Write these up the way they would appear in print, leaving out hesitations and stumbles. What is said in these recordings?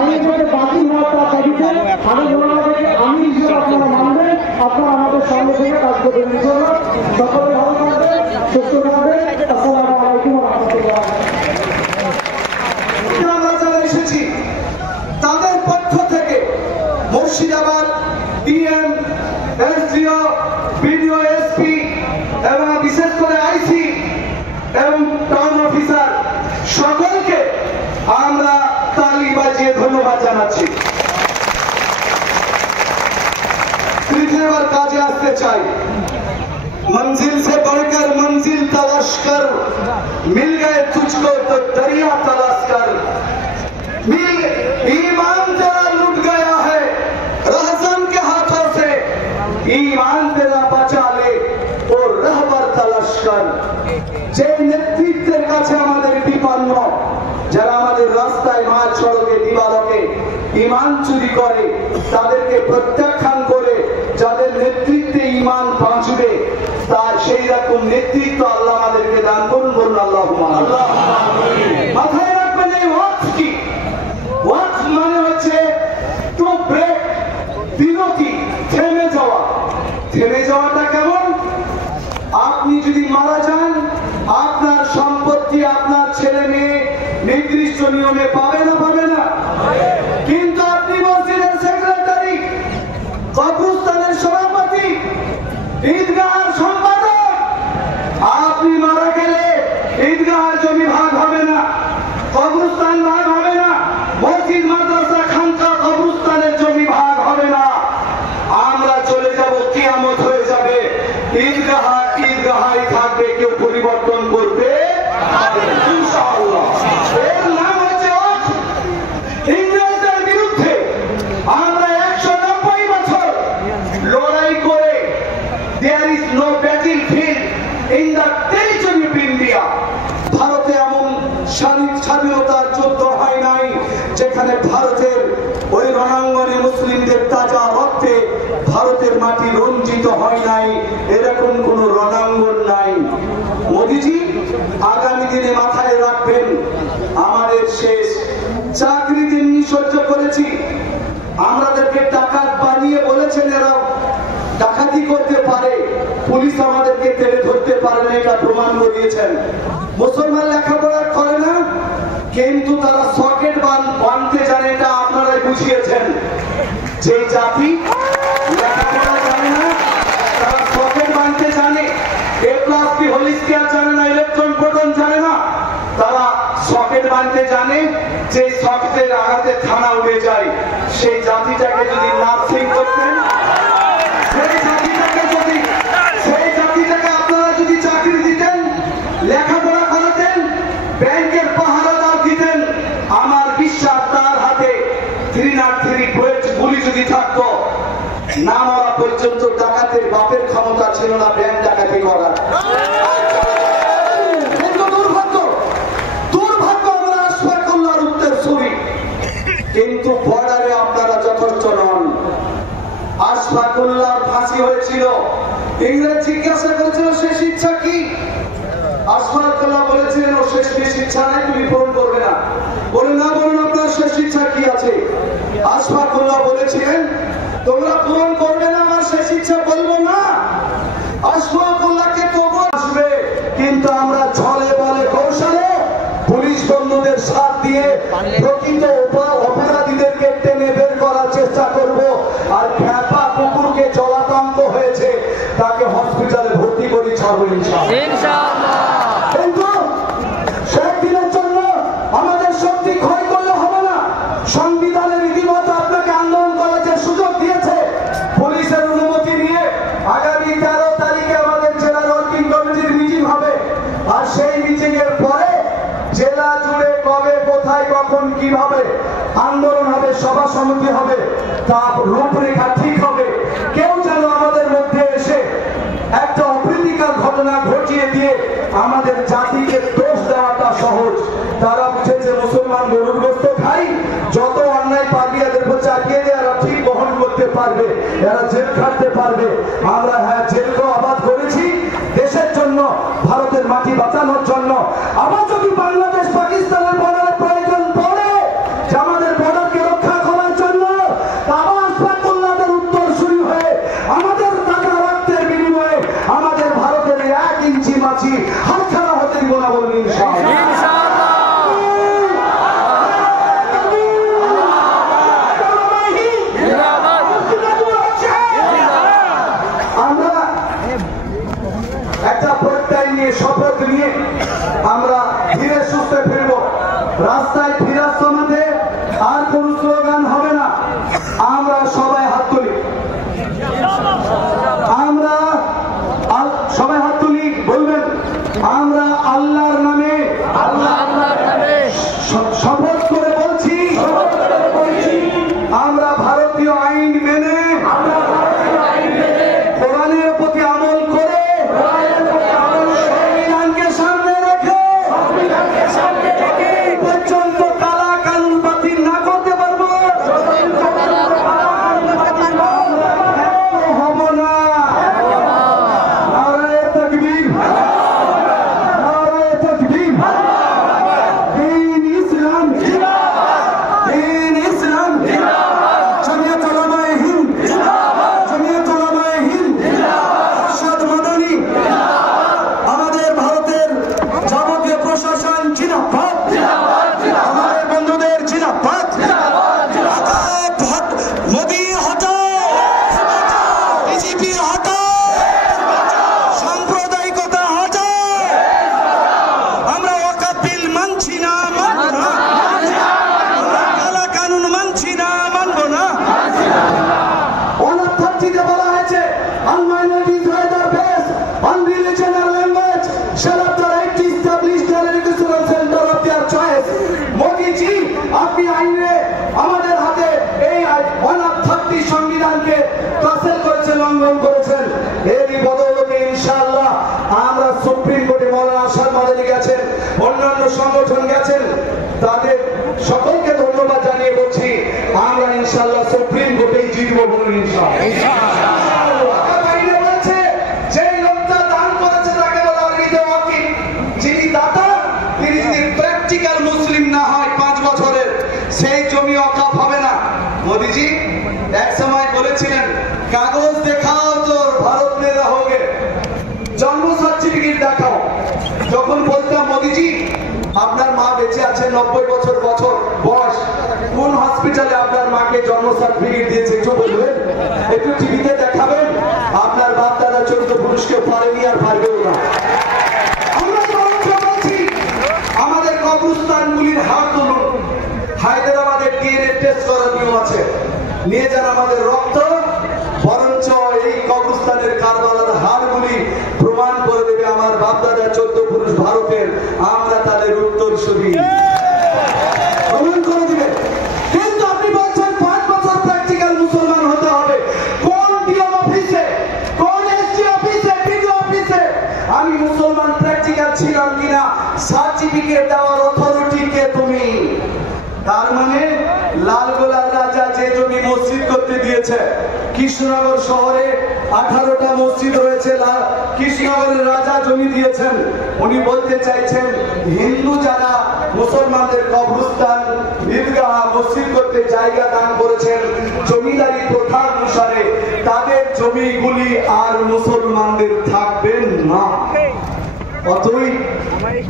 আমি যদি বাতিল হওয়ার দাবিতে আমি ওনাদেরকে আমি হিসেবে আপনারা মানবেন, আপনারা আমাদের সঙ্গে থেকে কাজ করবেন। সকলে ভালো থাকবেন, সুস্থ থাকবেন। আসসালামু আলাইকুম ওয়া রাহমাতুল্লাহ। আমরা যারা এসেছি তাদের পক্ষ থেকে Murshidabad DM, SDO, BDO, SP এবং বিশেষ করে আইসি এবং টাউন অফিসার সকলকে আমরা তালি বাজিয়ে ধন্যবাদ জানাচ্ছি। কাজে আসতে চাই। मंजिल से बढ़कर मंजिल तलाश कर, मिल गए तुझको तो दरिया तलाश कर, मिल ईमान तेरा लुट गया है रहज़न के हाथों से, ईमान तेरा बचा ले और रहबर तलाश कर। যে নেতৃত্বের কাছে আমাদের বিপন্ন, যারা আমাদের রাস্তায় মাঝ সড়কে দিবালকে ঈমান চুরি করে, তাদেরকে প্রত্যাখ্যান করে যাদের নেতৃত্বে ঈমান বাঁচবে, তার সেই রকম নেতৃত্ব আল্লাহ আমাদেরকে দান করুন। বলুন আল্লাহুম্মা আমিন। মাথায় রাখবেন এই ওয়াক্ফ কি? ওয়াক্ফ মানে হচ্ছে টু ব্রেক, বিরতি, থেমে যাওয়া। থেমে যাওয়াটা কেমন? আপনি যদি মারা যান, আপনার সম্পত্তি আপনার ছেলে মেয়ে নির্দিষ্ট নিয়মে পাবে না, পাবে না? কিন্তু আপনি মসজিদের সেক্রেটারি, কবরস্থানের সভাপতি, ঈদগাহের সম্পাদক, আপনি মারা গেলে ঈদগাহের জমি ভাগ হবে না, কবরস্থান ভাগ হবে না, মসজিদ, মাদ্রাসা, খানকা, কবরস্থানের জমি ভাগ হবে না। আমরা চলে যাব, কিয়ামত হয়ে যাবে, ঈদগাহাই থাকবে, কেউ পরিবর্তন করবে ইনশাআল্লাহ। এর নাম হচ্ছে ওয়াক্ফ। ইংরেজদের বিরুদ্ধে আমরা 190 বছর লড়াই করে, there is no battlefield in the territory of India. ভারতে এমন স্বাধীনতার যুদ্ধ হয় নাই যেখানে ভারতের ওই রণাঙ্গনে মুসলিমদের তাজা রক্তে ভারতের মাটি রঞ্জিত হয় নাই, এরকম কোন রণাঙ্গন নাই। মোদিজি আগামী দিনে মাথায় রাখবেন, আমাদের শেষ চাকরি তেমনি সহ্য করেছি, আমাদেরকে ডাকাত বানিয়ে বলেছেন এরা ডাকাতি করতে পারে, পুলিশ আমাদেরকে টেনে ধরতে পারে না, এটা প্রমাণ করিয়েছেন। মুসলমান লেখাপড়া করে না, কিন্তু তারা সকেট বানতে জানে, এটা আপনারাই বুঝিয়েছেন। যে জাতি লেখাপড়া জানে না, তারা সকেট বানতে জানে, এ প্লাস বি হোল স্কয়ার জানে না, ইলেকট্রন প্রোটন জানে না, তারা সকেট বানতে জানে। যে সকেটের আঘাতে থানা উড়ে যায়, সেই জাতিটাকে যদি নার্সিং করতেন, সেই জাতিটাকে আপনারা যদি চাকরি দিতেন, লেখাপড়া করাতেন, ব্যাংকের পাহারাদার দিতেন, আমার বিশ্বাস তার হাতে 303 গুলি যদি থাকতো, না মরা পর্যন্ত ডাকাতের বাপের ক্ষমতা ছিল না ব্যাংক ডাকাতি করার। কিন্তু দুর্ভাগ্য আমরা আশফাকুল্লাহর উত্তর সুরি, কিন্তু বর্ডারে আপনারা যথেষ্ট নন। আশফাকুল্লাহর ফাঁসি হয়েছিল, ইংরেজ জিজ্ঞাসা করেছিল শেষ ইচ্ছা কি? আশফাকুল্লাহ বলেছিলেন ওর শেষ ইচ্ছা নাই, তুমি পূরণ করবে না। বলে না, বলুন আপনার শেষ ইচ্ছা কি আছে? আশফাকুল্লাহ বলেছিলেন তোমরা পূরণ করবে না আমার শেষ ইচ্ছা, বলবো না। আশফাকুল্লাহকে তবু আসবে, কিন্তু আমরা ছলে বলে কৌশলে পুলিশ বন্ধুদের সাথ দিয়ে প্রকৃত অপরাধীদেরকে টেনে বের করার চেষ্টা করব। আর খ্যাপা কুকুরকে জলাতঙ্ক হয়েছে, তাকে হসপিটালে ভর্তি করে ছাড়বো ইনশাআল্লাহ। কিন্তু সেদিনের জন্য আমাদের শক্তি ক্ষয় করলে হবে না। সংবিধানের রীতিমতো আপনাকে আন্দোলন করার যে সুযোগ দিয়েছে, পুলিশের অনুমতি নিয়ে আগামী 13 তারিখে আমাদের জেলা ওয়ার্কিং কমিটির মিটিং হবে। আর সেই মিটিং এর পরে জেলা জুড়ে কবে, কোথায়, কখন, কিভাবে আন্দোলন হবে, সভা সমিতি হবে, তার রূপরেখা ঠিক হবে। কেউ যেন আমাদের মধ্যে এসে একটা অপ্রীতিকর ঘটনা ঘটিয়ে দিয়ে আমাদের জাতিকে দোষ দেওয়াটা সহজ। তারা বুঝেছে মুসলমান গরুর গোশত খাই, যত অন্যায় পারবে এদের উপর চাপিয়ে দিয়ে এরা ঠিক বহন করতে পারবে, এরা জেল খাটতে পারবে। আমরা হ্যাঁ জেলকেও আবাদ করেছি দেশের জন্য, ভারতের মাটি বাঁচানোর জন্য। আবার যদি বাংলাদেশ পাকিস্তানের বর্ডারের প্রয়োজন পড়ে, যে আমাদের বর্ডারকে রাস্তায় ফিরাজ সমাজে আর কোন স্লোগান হবে না। আমরা সবাই হাত তুলি, আমরা সবাই হাত তুলি, বলবেন আমরা আল্লাহর নামে শপথ করে বলছি, আমরা ভারতীয় আইন মেনে কোরআনের প্রতি আমল করে সংবিধানকে সামনে রেখে পর্যন্ত কালা কানুন বাতিল না করতে পারবো হব না। নারায়ে তাকবীর, নারায়ে তাকবীর, দ্বীন ইসলাম, দ্বীন ইসলাম, জমিয়ত উলামায়ে হিন্দ, জমিয়ত উলামায়ে হিন্দ, আরশাদ মাদানী, আমাদের ভারতের যাবতীয় প্রশাসন জিন্দাবাদ, আমাদের বন্ধুদের জিন্দাবাদ। মোদি হটাও, বিজেপি হটাও, সাম্প্রদায়িকতা হটাও, আমরা ওয়াকফ বিল মানছি না, মানব না, আমরা কালা কানুন মানছি না, মানব না। অনার 30-তে বলা হয়েছে on minorities were the best on religion and language shall have the right to establish their educational center of their choice. মোদিজি, আপনি আইনে আমাদের হাতে এই অনার 30 সংবিধানকে ক্যান্সেল করেছেন, লঙ্ঘন করেছেন। এরই বদৌলতে ইনশাআল্লাহ আমরা সুপ্রিম কোর্টে মৌলানা আরশাদ মাদানী গেছেন, অন্যান্য সংগঠন গেছেন, তাদের সকলকে ধন্যবাদ জানিয়ে বলছি আমরা ইনশাআল্লাহ সুপ্রিম কোর্টেই জিতবো, বলুন ইনশাআল্লাহ। আইনে বলছে যেই লোকটা দান করেছে তাকে বলা অর্গিতে ওয়াকিফ, যিনি দাতা তিনি যদি প্র্যাকটিক্যাল মুসলিম না হয় 5 বছরের, সেই জমি ওয়াকফ হবে না। মোদিজি এক সময় বলেছিলেন কাগজ দেখাও তো ভারত মে রহোগে, জন্ম সার্টিফিকেট দেখাও। যখন বলতাম মোদিজি আপনার মা বেঁচে আছে 90 বছর বয়স, কোন হসপিটালে আপনার মাকে জন্ম সার্টিফিকেট দিয়েছে একটু বলবেন, একটু টিভিতে দেখাবেন। আপনার বাপ দাদা 14 পুরুষকে পারেনি আর পারবেও না। আমরা বলছি আমাদের কবরস্থানগুলির হার তুলুন, হায়দ্রাবাদের ডিএনএ টেস্ট করার নিয়ম আছে, নিয়ে যান আমাদের রক্ত, বরঞ্চ এই কবরস্থানের কারবালার হাড়গুলি প্রমাণ করে দেবে আমার বাপদাদা 14 পুরুষ ভারতের, আমরা তাদের উত্তরসূরি, প্রমাণ করে দিবে। কিন্তু আপনি বলছেন 5 বছর প্র্যাকটিক্যাল মুসলমান হতে হবে। কোন ডিএম অফিসে, কোন এসডি অফিসে, বিডিও অফিসে আমি মুসলমান প্র্যাকটিক্যাল ছিলাম কিনা সার্টিফিকেট দেওয়ার অথরিটি কে তুমি? তার মানে লালগোলার রাজা যে জমি মসজিদ করতে দিয়েছে, কৃষ্ণনগর শহরে 18টা মসজিদ রয়েছে, কৃষ্ণনগরের রাজা জমি দিয়েছেন। উনি বলতে চাইছেন হিন্দু যারা মুসলমানদের কবরস্থান, ঈদগাহ, মসজিদ করতে জায়গা দান করেছেন জমিদারি প্রথা অনুসারে, তাদের জমিগুলি আর মুসলমানদের থাকবে না। অতই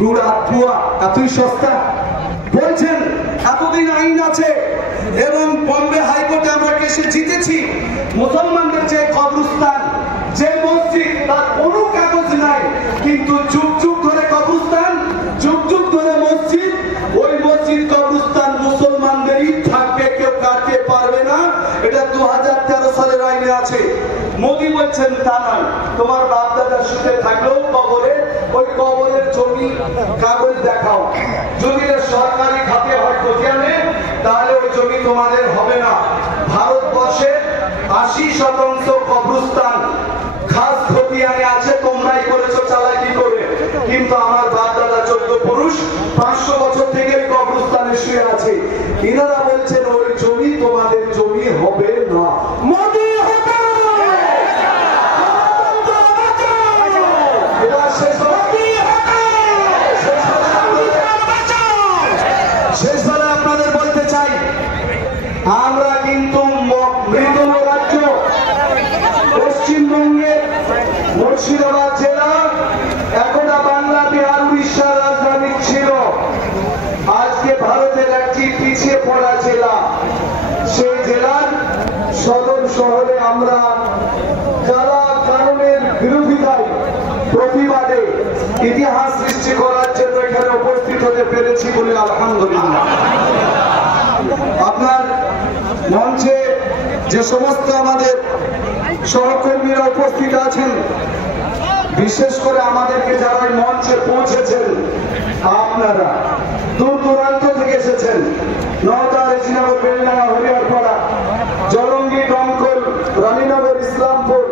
গুড়া পুয়া এতই সস্তা বলছেন। এতদিন আইন আছে এবং বম্বে হাইকোর্টে আমরা কেসে জিতেছি, মুসলমানদের যে কবরস্থান, যে মসজিদ, তার কোনো কাগজ নাই, কিন্তু যুগ যুগ ধরে কবরস্থান, যুগ যুগ ধরে মসজিদ, ওই মসজিদ কবরস্থান মুসলমানদেরই থাকবে, কেউ কাটতে পারবে না। এটা 2013 সালের আইনে আছে। মোদি বলছেন তা নয়, তোমার বাপ দাদা শুতে থাকলেও কবরে, ওই কবরের জমি কাগজ দেখাও, যদি সরকারি খাতে হয় খতিয়ানে, তাহলে ওই জমি তোমাদের হবে না। ভারতবর্ষে 80% কবরস্থান খাস খতিয়ানে আছে, তোমরাই করেছো চালাকি করে। কিন্তু আমার বাপ দাদা 14 পুরুষ 500 বছর থেকে কবরস্থানে শুয়ে আছে, এনারা বলছেন ওই জমি তোমাদের জমি হবে না। মোদি শেষবেলা আপনাদের বলতে চাই, আমরা কিন্তু মৃত রাজ্য পশ্চিমবঙ্গের মুর্শিদাবাদ জেলা এখনো বাংলা, বিহার, উড়িষ্যার রাজধানী ছিল, আজকে ভারতের একটি পিছিয়ে পড়া জেলা। সেই জেলার সদর শহরে আমরা কালা কানুনের বিরোধিতায়, প্রতিবাদে, ইতিহাস সৃষ্টি করার জন্য এখানে উপস্থিত হতে পেরেছি। পেরেছি বলে আলহামদুলিল্লাহ। আপনার মঞ্চে যে সমস্ত আমাদের সহকর্মীরা উপস্থিত আছেন, বিশেষ করে আমাদেরকে যারা মঞ্চে পৌঁছেছেন, আপনারা দূর দূরান্ত থেকে এসেছেন, নওদা, রেজিনগর, বেলডাঙ্গা, হরিয়ারপাড়া, জলঙ্গি, দমকল, রানীনগর, ইসলামপুর,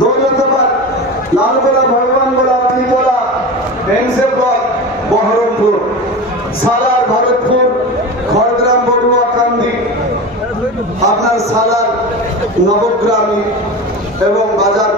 দৌলতাবাদ, লালগোলা, ভগবানগোলা, ত্রিপোলা, এনসে ব্লক, বহরমপুর, সালার, ভরতপুর, খড়গ্রাম, বড়ুয়া, কান্দি, আপনার সালার, নবগ্রামী এবং বাজার